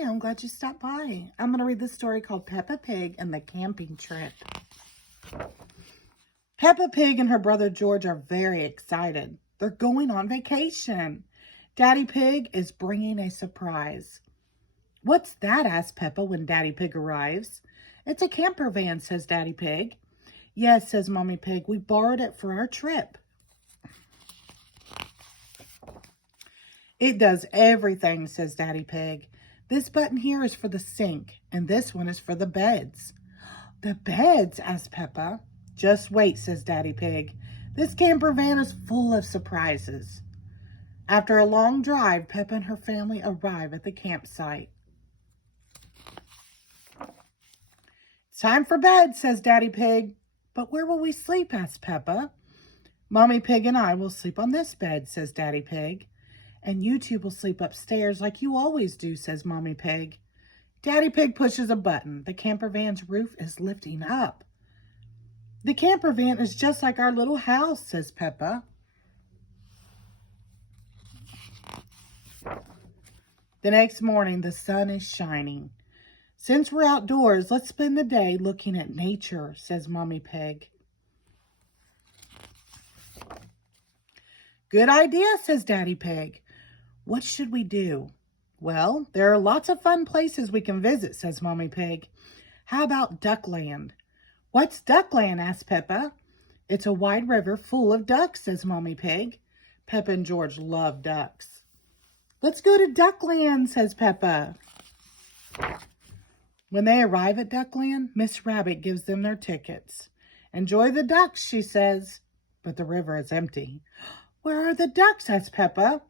Hi, I'm glad you stopped by. I'm going to read this story called Peppa Pig and the Camping Trip. Peppa Pig and her brother George are very excited. They're going on vacation. Daddy Pig is bringing a surprise. What's that? Asks Peppa when Daddy Pig arrives. It's a camper van, says Daddy Pig. Yes, says Mommy Pig. We borrowed it for our trip. It does everything, says Daddy Pig. This button here is for the sink, and this one is for the beds. The beds? Asks Peppa. Just wait, says Daddy Pig. This camper van is full of surprises. After a long drive, Peppa and her family arrive at the campsite. It's time for bed, says Daddy Pig. But where will we sleep? Asks Peppa. Mommy Pig and I will sleep on this bed, says Daddy Pig. And you two will sleep upstairs like you always do, says Mommy Pig. Daddy Pig pushes a button. The camper van's roof is lifting up. The camper van is just like our little house, says Peppa. The next morning, the sun is shining. Since we're outdoors, let's spend the day looking at nature, says Mommy Pig. Good idea, says Daddy Pig. What should we do? Well, there are lots of fun places we can visit, says Mommy Pig. How about duckland? What's duckland? Asks Peppa. It's a wide river full of ducks, says Mommy Pig. Peppa and George love ducks. Let's go to duckland, says Peppa. When they arrive at duckland, Miss Rabbit gives them their tickets. Enjoy the ducks, she says. But the river is empty. Where are the ducks? Asks Peppa.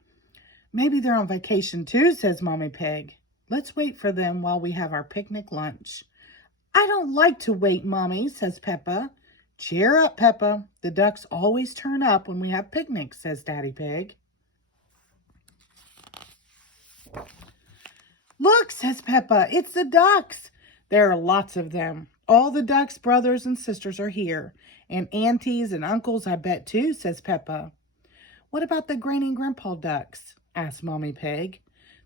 Maybe they're on vacation too, says Mommy Pig. Let's wait for them while we have our picnic lunch. I don't like to wait, Mommy, says Peppa. Cheer up, Peppa. The ducks always turn up when we have picnics, says Daddy Pig. Look, says Peppa, it's the ducks. There are lots of them. All the ducks' brothers and sisters are here. And aunties and uncles, I bet, too, says Peppa. What about the Granny and Grandpa ducks? Asks Mommy Pig.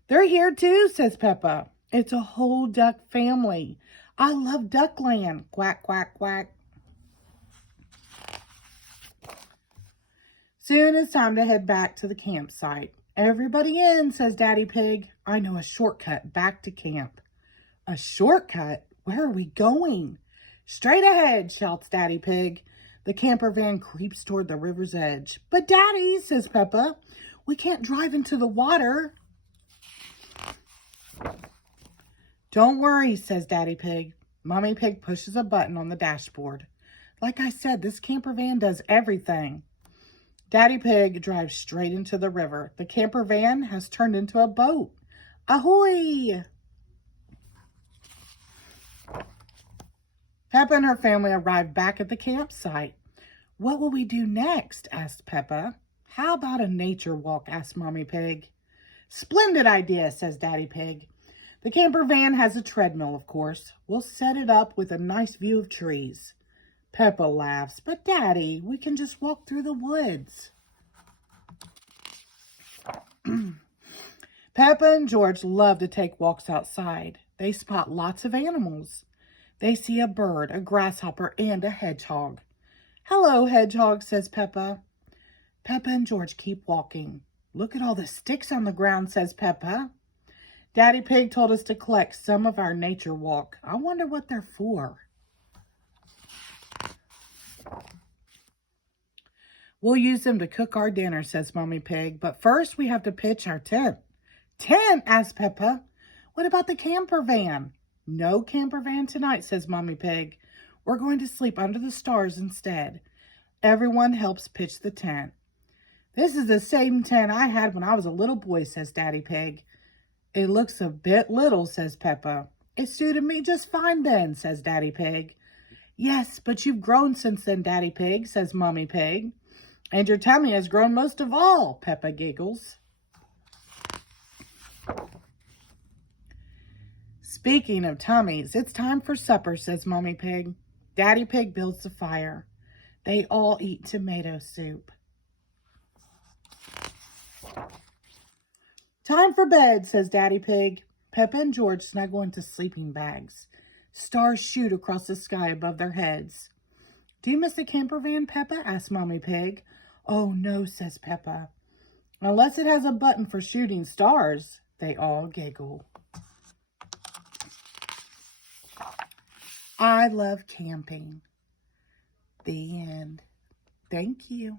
They're here too, says Peppa. It's a whole duck family. I love duckland. Quack, quack, quack. Soon it's time to head back to the campsite. Everybody in, says Daddy Pig. I know a shortcut back to camp. A shortcut? Where are we going? Straight ahead, shouts Daddy Pig. The camper van creeps toward the river's edge. But Daddy, says Peppa, we can't drive into the water. Don't worry, says Daddy Pig. Mommy Pig pushes a button on the dashboard. Like I said, this camper van does everything. Daddy Pig drives straight into the river. The camper van has turned into a boat. Ahoy! Peppa and her family arrived back at the campsite. What will we do next? Asked Peppa. How about a nature walk? Asked Mommy Pig. Splendid idea, says Daddy Pig. The camper van has a treadmill, of course. We'll set it up with a nice view of trees. Peppa laughs. But Daddy, we can just walk through the woods. Peppa and George love to take walks outside. They spot lots of animals. They see a bird, a grasshopper, and a hedgehog. Hello, hedgehog, says Peppa. Peppa and George keep walking. Look at all the sticks on the ground, says Peppa. Daddy Pig told us to collect some of our nature walk. I wonder what they're for. We'll use them to cook our dinner, says Mommy Pig. But first we have to pitch our tent. Tent? Asked Peppa. What about the camper van? No camper van tonight, says Mommy Pig. We're going to sleep under the stars instead. Everyone helps pitch the tent. This is the same tent I had when I was a little boy, says Daddy Pig. It looks a bit little, says Peppa. It suited me just fine then, says Daddy Pig. Yes, but you've grown since then, Daddy Pig, says Mommy Pig. And your tummy has grown most of all, Peppa giggles. Speaking of tummies, it's time for supper, says Mommy Pig. Daddy Pig builds the fire. They all eat tomato soup. Time for bed, says Daddy Pig. Peppa and George snuggle into sleeping bags. Stars shoot across the sky above their heads. Do you miss the camper van, Peppa? Asks Mommy Pig. Oh, no, says Peppa. Unless it has a button for shooting stars. They all giggle. I love camping. The end. Thank you.